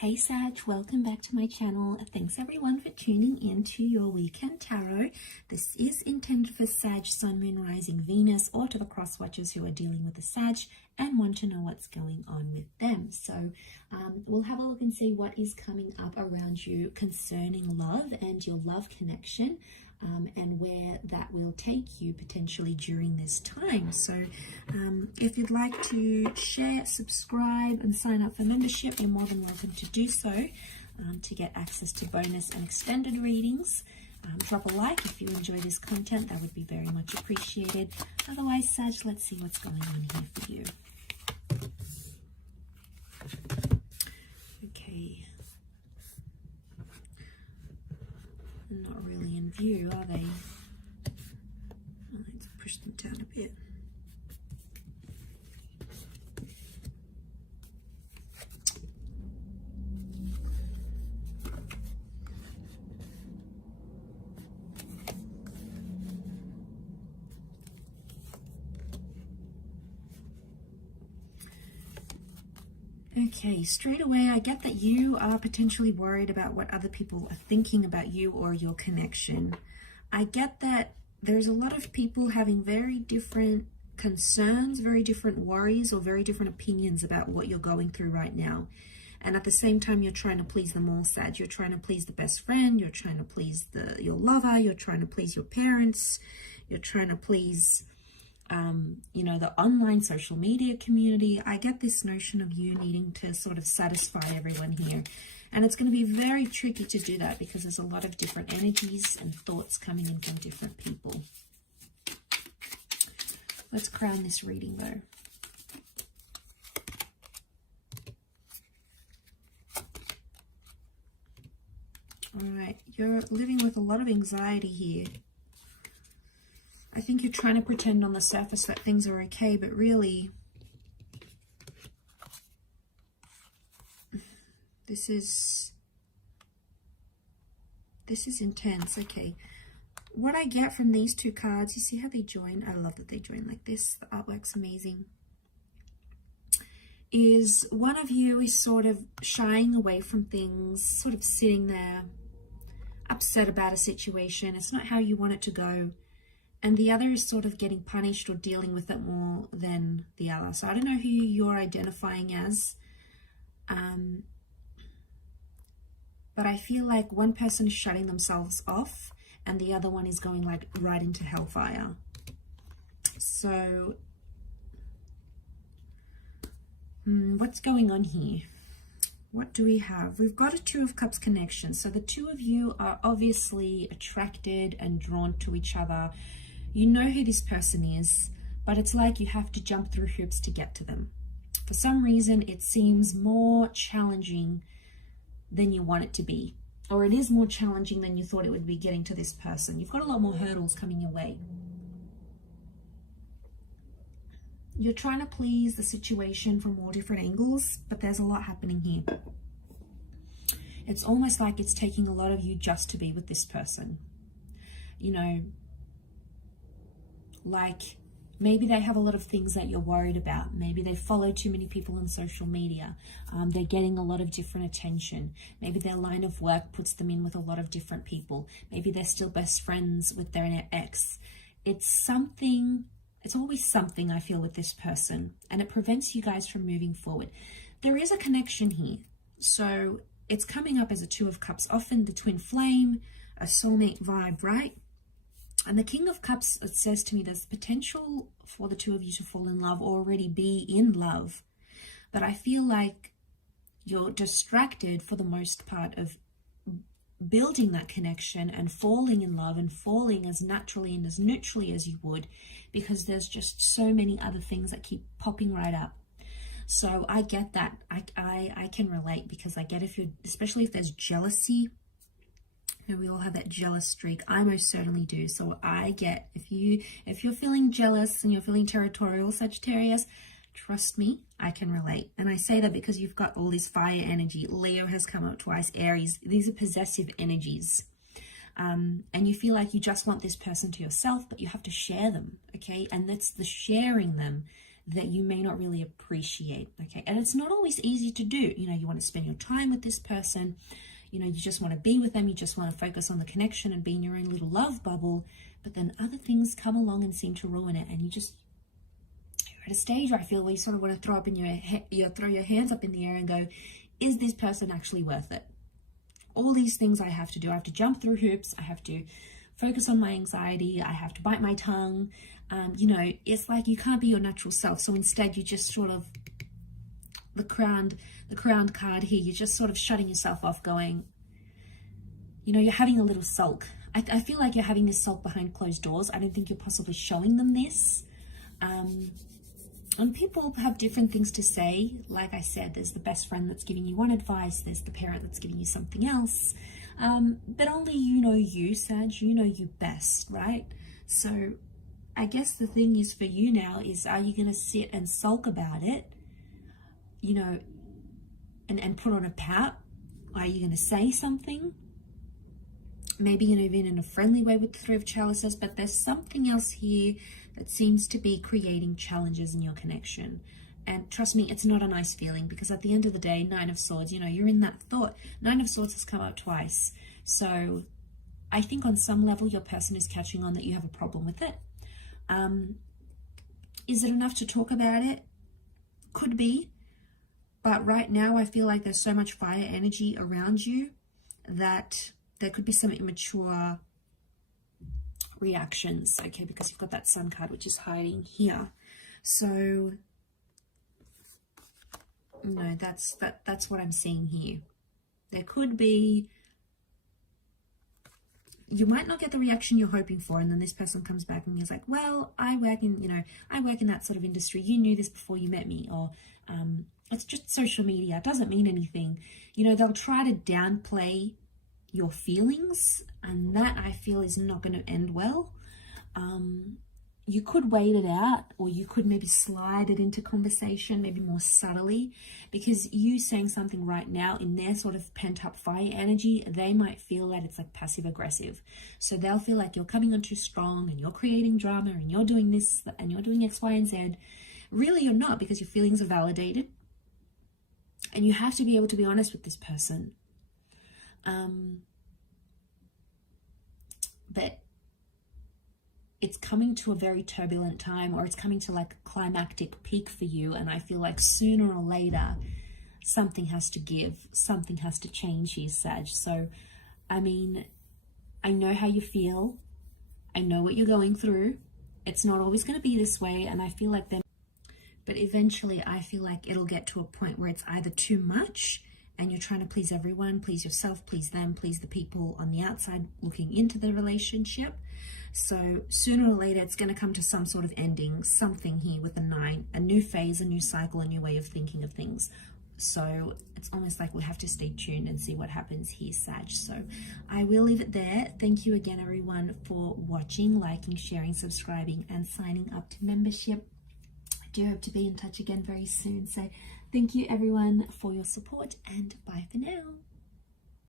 Hey Sag, welcome back to my channel. Thanks everyone for tuning in to your weekend tarot. This is intended for Sag, Sun, Moon, Rising, Venus, or to the cross watchers who are dealing with the Sag and want to know what's going on with them. So we'll have a look and see what is coming up around you concerning love and your love connection. And where that will take you potentially during this time. So if you'd like to share, subscribe and sign up for membership, you're more than welcome to do so to get access to bonus and extended readings. Drop a like if you enjoy this content, that would be very much appreciated. Otherwise, Sag, let's see what's going on here for you. Okay. Not really in view, are they? Let's push them down a bit. Okay, straight away, I get that you are potentially worried about what other people are thinking about you or your connection. I get that there's a lot of people having very different concerns, very different worries, or very different opinions about what you're going through right now. And at the same time, you're trying to please them all, Sag. You're trying to please the best friend, you're trying to please your lover, you're trying to please your parents, you're trying to please you know, the online social media community. I get this notion of you needing to sort of satisfy everyone here. And it's going to be very tricky to do that because there's a lot of different energies and thoughts coming in from different people. Let's crown this reading though. All right, you're living with a lot of anxiety here. I think you're trying to pretend on the surface that things are okay, but really, this is intense. Okay, what I get from these two cards, you see how they join? I love that they join like this. The artwork's amazing. Is one of you is sort of shying away from things, sort of sitting there, upset about a situation. It's not how you want it to go. And the other is sort of getting punished or dealing with it more than the other. So I don't know who you're identifying as. But I feel like one person is shutting themselves off and the other one is going like right into hellfire. So what's going on here? What do we have? We've got a Two of Cups connection. So the two of you are obviously attracted and drawn to each other. You know who this person is, but it's like you have to jump through hoops to get to them. For some reason, it seems more challenging than you want it to be, or it is more challenging than you thought it would be getting to this person. You've got a lot more hurdles coming your way. You're trying to please the situation from all different angles, but there's a lot happening here. It's almost like it's taking a lot of you just to be with this person. You know, like maybe they have a lot of things that you're worried about. Maybe they follow too many people on social media. They're getting a lot of different attention. Maybe their line of work puts them in with a lot of different people. Maybe they're still best friends with their ex. It's something, it's always something I feel with this person, and it prevents you guys from moving forward. There is a connection here. So it's coming up as a Two of Cups, often the twin flame, a soulmate vibe, right? And the King of Cups, it says to me, there's potential for the two of you to fall in love or already be in love. But I feel like you're distracted for the most part of building that connection and falling in love and falling as naturally and as neutrally as you would, because there's just so many other things that keep popping right up. So I get that. I can relate, because I get if you're, especially if there's jealousy. We all have that jealous streak. I most certainly do. So I get, if you're feeling jealous and you're feeling territorial, Sagittarius, trust me, I can relate. And I say that because you've got all this fire energy. Leo has come up twice, Aries. These are possessive energies. And you feel like you just want this person to yourself, but you have to share them, okay? And that's the sharing them that you may not really appreciate, okay? And it's not always easy to do. You know, you want to spend your time with this person, you know, you just want to be with them, you just want to focus on the connection and be in your own little love bubble, but then other things come along and seem to ruin it, and you're at a stage where I feel where you sort of want to throw your hands up in the air and go, is this person actually worth it? All these things I have to do. I have to jump through hoops, I have to focus on my anxiety, I have to bite my tongue. You know, it's like you can't be your natural self. So instead you just sort of, the crowned card here, you're just sort of shutting yourself off, going, you know, you're having a little sulk. I feel like you're having this sulk behind closed doors. I don't think you're possibly showing them this. And people have different things to say. Like I said, there's the best friend that's giving you one advice, there's the parent that's giving you something else. But only you know you, Sag, you know you best, right? So I guess the thing is for you now is, are you going to sit and sulk about it, you know, and put on a pout? Are you going to say something? Maybe, you know, even in a friendly way with the Three of Chalices, but there's something else here that seems to be creating challenges in your connection. And trust me, it's not a nice feeling, because at the end of the day, Nine of Swords, you know, you're in that thought. Nine of Swords has come up twice. So I think on some level your person is catching on that you have a problem with it. Is it enough to talk about it? Could be. But right now I feel like there's so much fire energy around you that there could be some immature reactions, okay, because you've got that Sun card, which is hiding here. So, no, that's what I'm seeing here. There could be, you might not get the reaction you're hoping for, and then this person comes back and is like, well, I work in that sort of industry. You knew this before you met me. Or it's just social media. It doesn't mean anything. You know, they'll try to downplay your feelings, and that I feel is not going to end well. You could wait it out, or you could maybe slide it into conversation, maybe more subtly, because you saying something right now in their sort of pent up fire energy, they might feel that it's like passive aggressive. So they'll feel like you're coming on too strong and you're creating drama and you're doing this and you're doing X, Y, and Z. Really, you're not, because your feelings are validated, and you have to be able to be honest with this person. But it's coming to a very turbulent time, or it's coming to like a climactic peak for you, and I feel like sooner or later something has to give, something has to change here, Sag. So I mean, I know how you feel, I know what you're going through. It's not always going to be this way, and I feel like but eventually I feel like it'll get to a point where it's either too much and you're trying to please everyone, please yourself, please them, please the people on the outside looking into the relationship. So sooner or later, it's going to come to some sort of ending, something here with a 9, a new phase, a new cycle, a new way of thinking of things. So it's almost like we have to stay tuned and see what happens here, Sag. So I will leave it there. Thank you again, everyone, for watching, liking, sharing, subscribing, and signing up to membership. I do hope to be in touch again very soon. So thank you, everyone, for your support, and bye for now.